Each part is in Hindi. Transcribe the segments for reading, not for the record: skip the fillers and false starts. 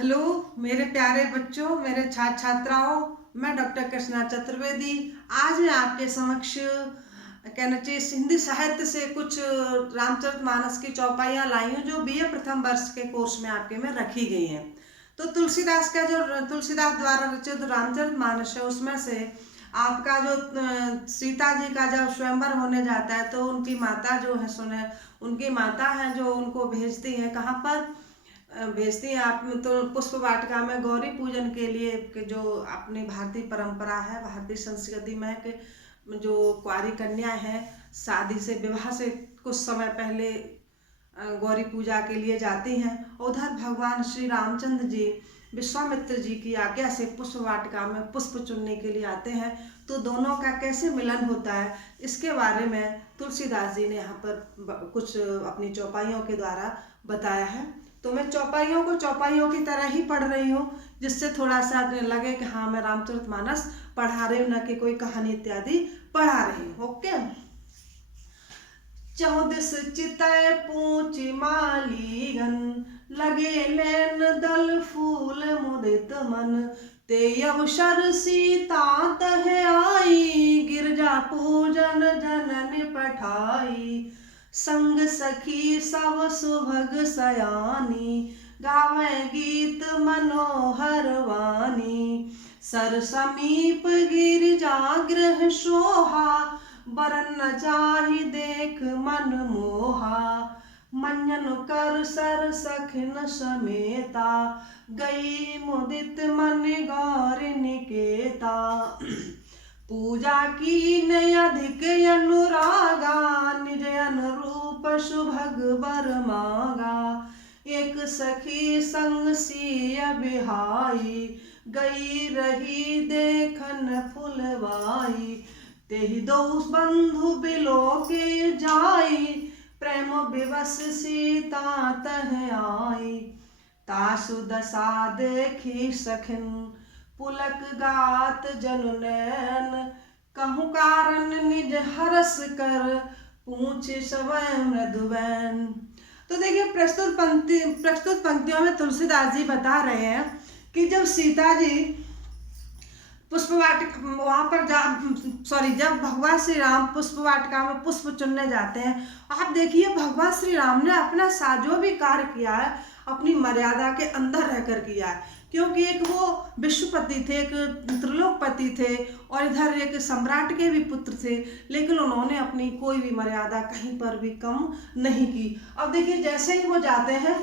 हेलो मेरे प्यारे बच्चों, मेरे छात्र छात्राओं। मैं डॉक्टर कृष्णा चतुर्वेदी आज मैं आपके समक्ष कहना चाहिए हिंदी साहित्य से कुछ रामचरितमानस की चौपाइयाँ लाई हूँ जो बीए प्रथम वर्ष के कोर्स में आपके में रखी गई हैं। तो तुलसीदास का जो तुलसीदास द्वारा रचित रामचरितमानस है उसमें से आपका जो सीता जी का जब स्वयंवर होने जाता है तो उनकी माता जो है सुने उनकी माता है जो उनको भेजती है कहाँ पर भेजती हैं आप तो पुष्प वाटिका में गौरी पूजन के लिए कि जो अपनी भारतीय परंपरा है, भारतीय संस्कृति में कि जो कुंवारी कन्या है शादी से विवाह से कुछ समय पहले गौरी पूजा के लिए जाती हैं। उधर भगवान श्री रामचंद्र जी विश्वामित्र जी की आज्ञा से पुष्प वाटिका में पुष्प चुनने के लिए आते हैं। तो दोनों का कैसे मिलन होता है इसके बारे में तुलसीदास जी ने यहाँ पर कुछ अपनी चौपाइयों के द्वारा बताया है। तो मैं चौपाइयों को चौपाइयों की तरह ही पढ़ रही हूँ जिससे थोड़ा सा लगे कि हाँ मैं रामचरितमानस पढ़ा रही हूँ, न कि कोई कहानी इत्यादि पढ़ा रही हूँ। ओके। 14 चितय पूछ मालीगन, लगे लेन दल फूल मुदित मन। ते अवसर सीता तह आई, गिरजा पूजन जनन पठाई। संग सखी सब सुभग सयानी, गावे गीत मनोहर वानी। सर समीप गिरजा गृह सोहा, बरन न जाहि देख मन मोहा। मंजन कर सर सखिन समेता, गई मुदित मन गौर निकेता। पूजा की न अधिक अनुरागा, निज अनुरूप सुभग बर मांगा। एक सखी संग सिय बिहाई, गई रही देखन फुलवाई। तेहि दो बंधु बिलो के जाई, प्रेम विवश सीता तह आई। तासु दशा देखी सखिन, पुलक गात जनु नैन। कहूँ कारण निज हरस कर, पूछ स्वयं मृदुबैन। तो देखिए प्रस्तुत पंक्तियों में तुलसीदास जी बता रहे हैं कि जब सीता जी पुष्प वाटिका वहाँ पर जब भगवान श्री राम पुष्प वाटिका में पुष्प चुनने जाते हैं, आप देखिए भगवान श्री राम ने अपना जो भी कार्य किया है अपनी मर्यादा के अंदर रहकर किया है। क्योंकि एक वो विश्वपति थे, एक त्रिलोकपति थे और इधर एक सम्राट के भी पुत्र थे, लेकिन उन्होंने अपनी कोई भी मर्यादा कहीं पर भी कम नहीं की। अब देखिए जैसे ही वो जाते हैं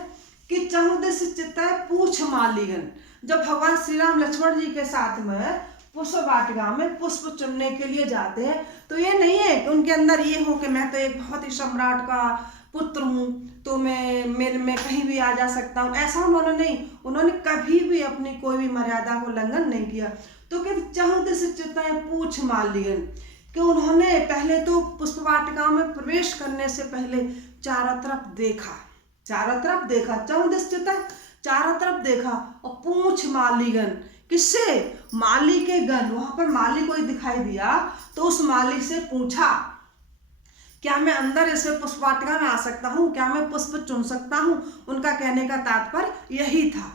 कि 14 चितय पूछ मालीगन, जब भगवान श्री राम लक्ष्मण जी के साथ में पुष्प वाटिका में पुष्प चुनने के लिए जाते हैं तो ये नहीं है कि उनके अंदर ये हो कि मैं तो एक बहुत ही सम्राट का पुत्र हूँ तो मैं कहीं भी आ जा सकता हूँ, ऐसा उन्होंने कभी भी अपनी कोई भी मर्यादा को उल्लंघन नहीं किया। तो कहते 14 चितय पूछ मालीगन कि उन्होंने पहले तो पुष्प वाटिका में प्रवेश करने से पहले चारों तरफ देखा 14 चितय चारों तरफ देखा और पूछ मालीगन, किससे? माली के गण, वहां पर माली कोई दिखाई दिया तो उस माली से पूछा क्या मैं अंदर इस पुष्प वाटिका में आ सकता हूँ, क्या मैं पुष्प चुन सकता हूँ। उनका कहने का तात्पर्य यही था।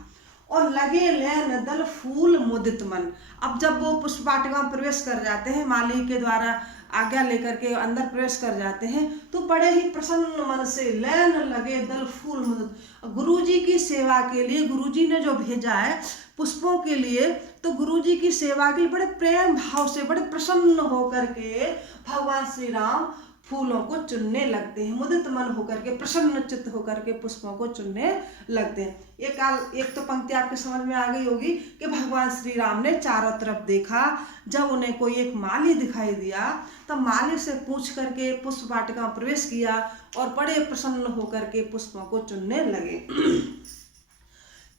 और लगे लेन दल फूल मुदित मन, अब जब वो पुष्प वाटिका में प्रवेश कर जाते हैं, माली के द्वारा आज्ञा लेकर के अंदर प्रवेश कर जाते हैं तो बड़े ही प्रसन्न मन से लैन लगे दल फूल मुदित। गुरुजी की सेवा के लिए गुरुजी ने जो भेजा है पुष्पों के लिए, तो गुरुजी की सेवा के लिए बड़े प्रेम भाव से बड़े प्रसन्न होकर के भगवान श्री राम फूलों को चुनने लगते हैं। मुदित मन होकर के, प्रसन्न चित्त होकर के पुष्पों को चुनने लगते हैं। एक तो पंक्ति आपके समझ में आ गई होगी कि भगवान श्री राम ने चारों तरफ देखा, जब उन्हें कोई एक माली दिखाई दिया तब माली से पूछ करके पुष्प वाटिका में प्रवेश किया और बड़े प्रसन्न होकर के पुष्पों को चुनने लगे।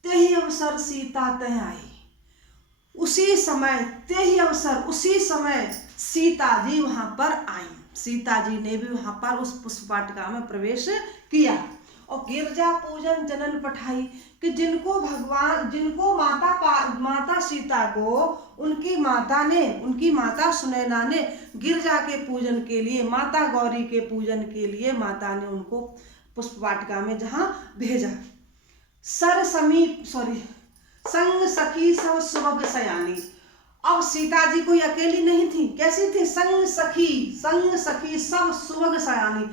तेहि अवसर सीता तह आई, उसी समय सीता जी वहां पर आई। सीता जी ने भी वहां पर उस पुष्प वाटिका में प्रवेश किया और गिरजा पूजन जनन पठाई कि जिनको माता सीता को उनकी माता सुनैना ने गिरजा के पूजन के लिए, माता गौरी के पूजन के लिए माता ने उनको पुष्प वाटिका में जहां भेजा। संग सखी सब सुभग सयानी। अब सीता जी कोई अकेली नहीं थी, कैसी थी? संग सखी सब सुभग सयानी।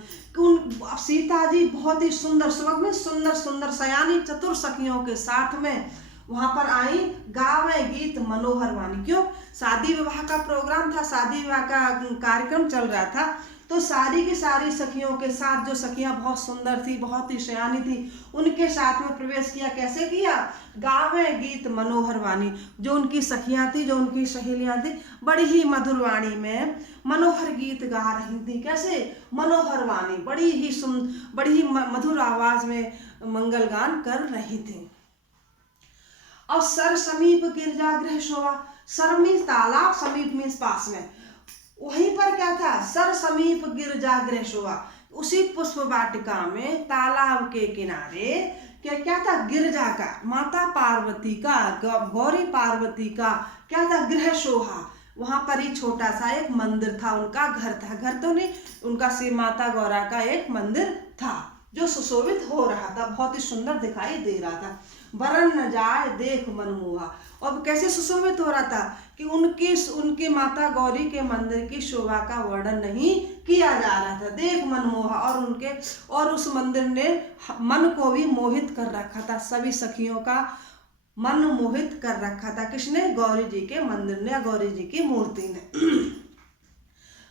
अब सीता जी बहुत ही सुंदर, सुभग में सुंदर सुंदर, सयानी चतुर सखियों के साथ में वहां पर आई, गावे गीत मनोहर वाणी। क्यों? शादी विवाह का प्रोग्राम था, शादी विवाह का कार्यक्रम चल रहा था, तो सारी की सारी सखियों के साथ, जो सखियां बहुत सुंदर थी, बहुत ही सयानी थी, उनके साथ में प्रवेश किया। कैसे किया? गावे गीत मनोहर वाणी। जो उनकी सखियां थी, जो उनकी सहेलियां थी, बड़ी ही मधुर वाणी में मनोहर गीत गा रही थी। कैसे? मनोहर वाणी, बड़ी ही मधुर आवाज में मंगल गान कर रही थी। और सर समीप गिरजागृह शोभा। सर मीन्स तालाब, समीप मीन्स पास में। वहीं पर क्या था? सर समीप गिरजागृह शोभा। उसी पुष्प वाटिका में तालाब के किनारे क्या था? गिरजा का, माता पार्वती का, गौरी पार्वती का क्या था? गृह शोभा। वहां पर ही छोटा सा एक मंदिर था, उनका घर था। घर तो नहीं, उनका श्री माता गौरा का एक मंदिर था जो सुशोभित हो रहा था, बहुत ही सुंदर दिखाई दे रहा था। बरन न जाए देख मनमोहा। और कैसे सुशोभित हो रहा था कि उनके माता गौरी के मंदिर की शोभा का वर्णन नहीं किया जा रहा था। देख मनमोहा, और उस मंदिर ने मन को भी मोहित कर रखा था, सभी सखियों का मन मोहित कर रखा था। किसने? गौरी जी के मंदिर ने, गौरी जी की मूर्ति ने।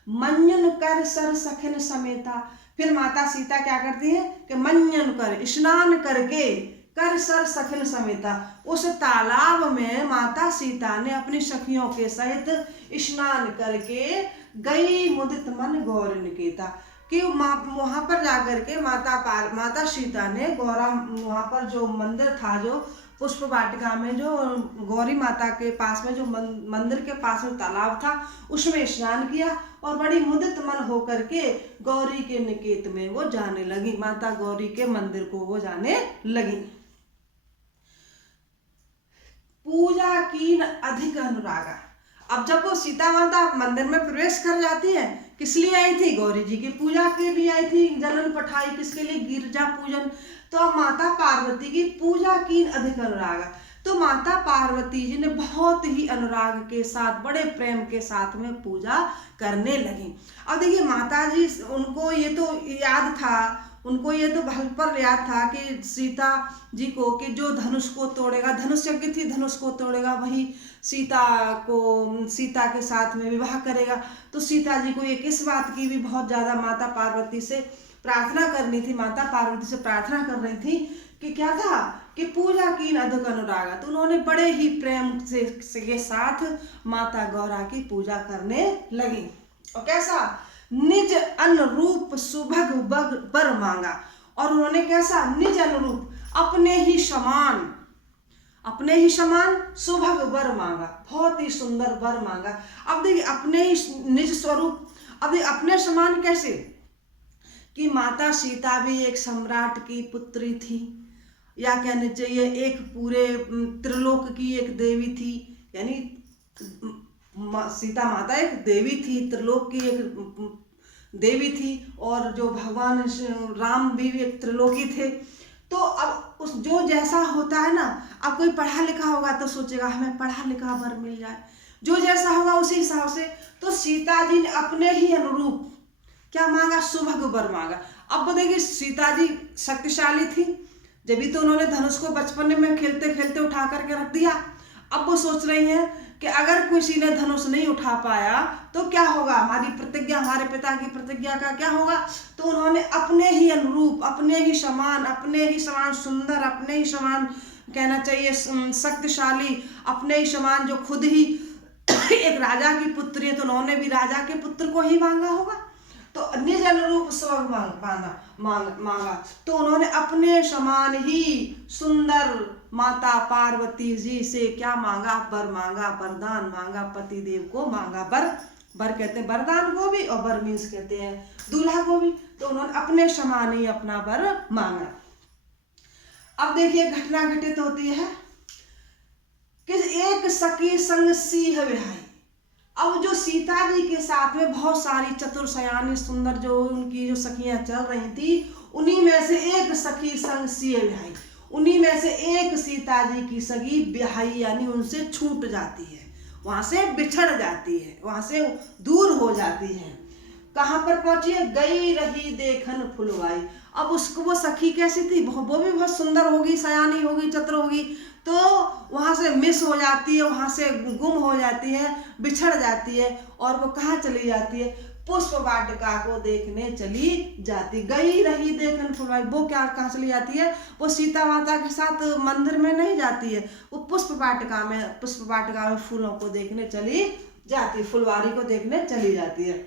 मंजन कर सर सखिन समेता। फिर माता सीता क्या करती है कि मंजन कर, स्नान करके, कर सर सखिन समेता, उस तालाब में माता सीता ने अपनी सखियों के सहित स्नान करके गई मुदित मन गौर निकेता। कि वहां पर जाकर के माता सीता ने वहां पर जो मंदिर था, जो पुष्प वाटिका में, जो गौरी माता के पास में, जो मंदिर के पास में तालाब था, उसमें स्नान किया और बड़ी मुदित मन होकर के गौरी के निकेत में वो जाने लगी, माता गौरी के मंदिर को वो जाने लगी। पूजा कीन अधिक अनुरागा। अब जब वो सीता माता मंदिर में प्रवेश कर जाती है, किस लिए आई थी? गौरी जी की पूजा के लिए आई थी। जनन पठाई किसके लिए? गिरजा पूजन। तो अब माता पार्वती की पूजा कीन अधिक अनुरागा, तो माता पार्वती जी ने बहुत ही अनुराग के साथ, बड़े प्रेम के साथ में पूजा करने लगी। अब देखिए, माता जी, उनको ये तो याद था, उनको ये तो भल पर याद था कि सीता जी को, कि जो धनुष को तोड़ेगा, धनुष यज्ञ थी, धनुष को तोड़ेगा वही सीता के साथ में विवाह करेगा। तो सीता जी को एक इस बात की भी बहुत ज्यादा माता पार्वती से प्रार्थना करनी थी, माता पार्वती से प्रार्थना कर रही थी कि क्या था कि पूजा की अधिक अनुरागा। तो उन्होंने बड़े ही प्रेम के साथ माता गौरा की पूजा करने लगी। और कैसा? निज अनुरूप सुभग बर मांगा। और उन्होंने कैसा? निज अनुरूप, अपने ही समान सुभग वर मांगा, बहुत ही सुंदर वर मांगा। अब देखिए, अपने ही निज स्वरूप, अब देखिए अपने समान कैसे? कि माता सीता भी एक सम्राट की पुत्री थी, या कहने चाहिए एक पूरे त्रिलोक की एक देवी थी। यानी सीता माता एक देवी थी, त्रिलोक की एक देवी थी, और जो भगवान राम भी एक त्रिलोकी थे। तो अब उस जो जैसा होता है ना, अब कोई पढ़ा लिखा होगा तो सोचेगा हमें पढ़ा लिखा वर मिल जाए, जो जैसा होगा उसी हिसाब से। तो सीता जी ने अपने ही अनुरूप क्या मांगा? सुभग वर मांगा। अब देखिए, सीता जी शक्तिशाली थी, जब तो उन्होंने धनुष को बचपन में खेलते खेलते उठा करके रख दिया। अब वो सोच रही हैं कि अगर किसी ने धनुष नहीं उठा पाया तो क्या होगा, हमारी प्रतिज्ञा, हमारे पिता की प्रतिज्ञा का क्या होगा। तो उन्होंने अपने ही अनुरूप, अपने ही समान सुंदर, अपने ही समान कहना चाहिए शक्तिशाली, अपने ही समान, जो खुद ही एक राजा की पुत्री है, तो उन्होंने भी राजा के पुत्र को ही मांगा होगा। तो निज अनुरूप सुभग मांगा। तो उन्होंने अपने समान ही सुंदर माता पार्वती जी से क्या मांगा? वर मांगा, वरदान मांगा, पति देव को मांगा। वर कहते हैं वरदान को भी, और वर मीन्स कहते हैं दूल्हा को भी। तो उन्होंने अपने समान ही अपना वर मांगा। अब देखिए, घटना घटित होती है कि एक सखी संग सिंह विहाई। अब जो सीता जी के साथ में बहुत सारी चतुर सयानी सुंदर जो उनकी जो सखियां चल रही थी, उन्हीं में से एक सखी संग सिंह विहाई। उन्हीं में से एक सीता जी की सगी ब्याही यानी उनसे छूट जाती है, वहां से बिछड़ जाती है, वहां से दूर हो जाती है। कहाँ पर पहुंची है? गई रही देखन फुलवाई। अब उसको वो सखी कैसी थी? वो भी बहुत सुंदर होगी, सयानी होगी, चतुर होगी, तो वहां से मिस हो जाती है, वहां से गुम हो जाती है, बिछड़ जाती है, और वो कहाँ चली जाती है? पुष्प वाटिका को देखने चली जाती। गई रही देखन फुलवाई, वो क्या कहाँ चली जाती है? वो सीता माता के साथ मंदिर में नहीं जाती है, वो पुष्प वाटिका में फूलों को देखने चली जाती, फुलवारी को देखने चली जाती है।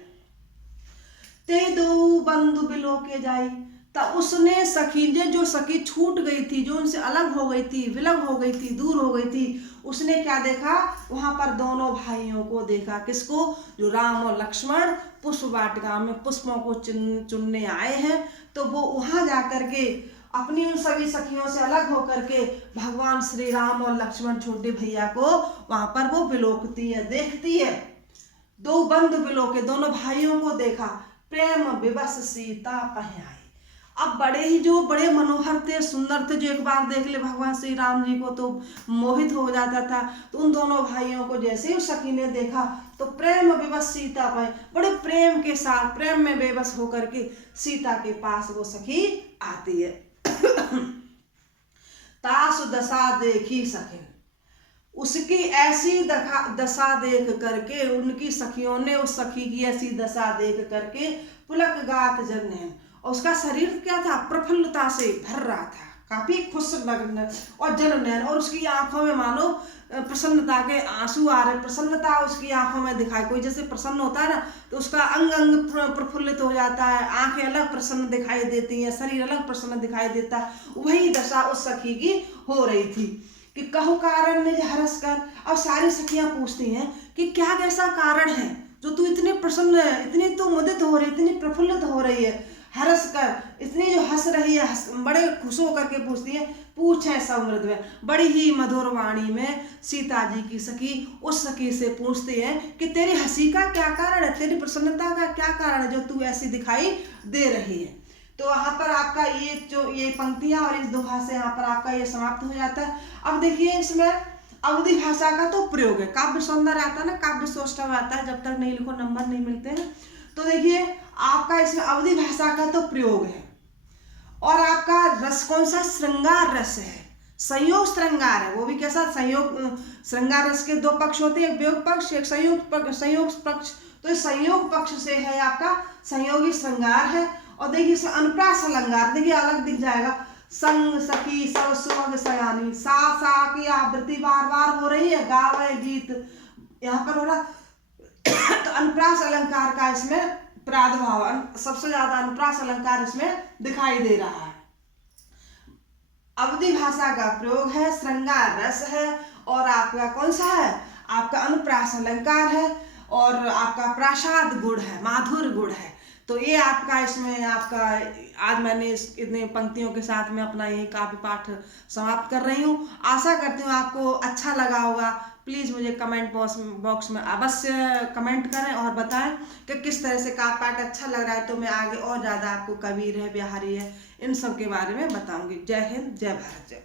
ते दो बंधु बिलो के जाई, तब उसने सखी ने, जो सखी छूट गई थी, जो उनसे अलग हो गई थी, विलग हो गई थी, दूर हो गई थी, उसने क्या देखा? वहां पर दोनों भाइयों को देखा। किसको? जो राम और लक्ष्मण पुष्प वाटिका में पुष्पों को चुनने आए हैं, तो वो वहां जाकर के अपनी उन सभी सखियों से अलग होकर के भगवान श्री राम और लक्ष्मण छोटे भैया को वहां पर वो बिलोकती है, देखती है। दो बंधु बिलो के, दोनों भाइयों को देखा। प्रेम विवश सीता पह आई। अब बड़े मनोहर थे, सुंदर थे, जो एक बार देख ले भगवान श्री राम जी को तो मोहित हो जाता था। तो उन दोनों भाइयों को जैसे ही उस सखी ने देखा तो प्रेम विवश सीता पाए, बड़े प्रेम के साथ, प्रेम में बेबस होकर के सीता के पास वो सखी आती है। तासु दशा देखी सखिन, उसकी ऐसी दशा देख करके, उनकी सखियों ने उस सखी की ऐसी दशा देख करके पुलक गात जननयन, और उसका शरीर क्या था? प्रफुल्लता से भर रहा था, काफी खुश नग्न और जननयन, और उसकी आंखों में मानो प्रसन्नता के आंसू आ रहे, प्रसन्नता उसकी आंखों में दिखाई। कोई जैसे प्रसन्न होता है ना, तो उसका अंग अंग प्रफुल्लित हो जाता है, आंखें अलग प्रसन्न दिखाई देती हैं, शरीर अलग प्रसन्न दिखाई देता है। वही दशा उस सखी की हो रही थी कि कहु कारण निज हरस कर। अब सारी सखियां पूछती हैं कि क्या कैसा कारण है जो तू इतनी प्रसन्न है, इतनी तू मुदित हो रही, इतनी प्रफुल्लित हो रही है, हरस कर, इतनी जो हंस रही है, बड़े खुश होकर के पूछती है। पूछे समृद्ध में, बड़ी ही मधुर वाणी में सीता जी की सखी उस सखी से पूछती है कि तेरी हंसी का क्या कारण है, तेरी प्रसन्नता का क्या कारण है जो तू ऐसी दिखाई दे रही है। तो यहाँ पर आपका ये पंक्तियां और इस दोहा से यहाँ पर आपका ये समाप्त हो जाता है। अब देखिए इसमें अवधि भाषा का तो प्रयोग है, काव्य सौंदर्य आता है ना, काव्य सौष्ठव आता है, जब तक नहीं लिखो नंबर नहीं मिलते हैं। तो देखिए आपका इसमें अवधि भाषा का तो प्रयोग है, और आपका रस कौन सा? श्रृंगार रस है, संयोग श्रृंगार है। वो भी कैसा? संयोग श्रृंगार रस के दो पक्ष होते हैं, एक वियोग पक्ष, एक संयोग पक्ष। तो इस संयोग पक्ष से है आपका संयोगी श्रृंगार है। और देखिए इसमें अनुप्रास अलंकार, देखिए अलग दिख जाएगा। संग सखी सब सुमग सयानी, सा की आवृत्ति बार बार हो रही है, गावे गीत यहाँ पर हो रहा। तो अनुप्रास अलंकार का इसमें प्रादुर्भाव, सबसे ज्यादा अनुप्रास अलंकार इसमें दिखाई दे रहा है। अवधि भाषा का प्रयोग है, श्रृंगार रस है, और आपका कौन सा है? आपका अनुप्रास अलंकार है, और आपका प्रासाद गुण है, माधुर गुण है। तो ये आपका इसमें आपका आज मैंने इतने पंक्तियों के साथ में अपना ये काव्य पाठ समाप्त कर रही हूँ। आशा करती हूँ आपको अच्छा लगा होगा। प्लीज़ मुझे कमेंट बॉक्स में अवश्य कमेंट करें और बताएं कि किस तरह से काव्य पाठ अच्छा लग रहा है, तो मैं आगे और ज़्यादा आपको कबीर है, बिहारी है, इन सब के बारे में बताऊंगी। जय हिंद, जय भारत, जय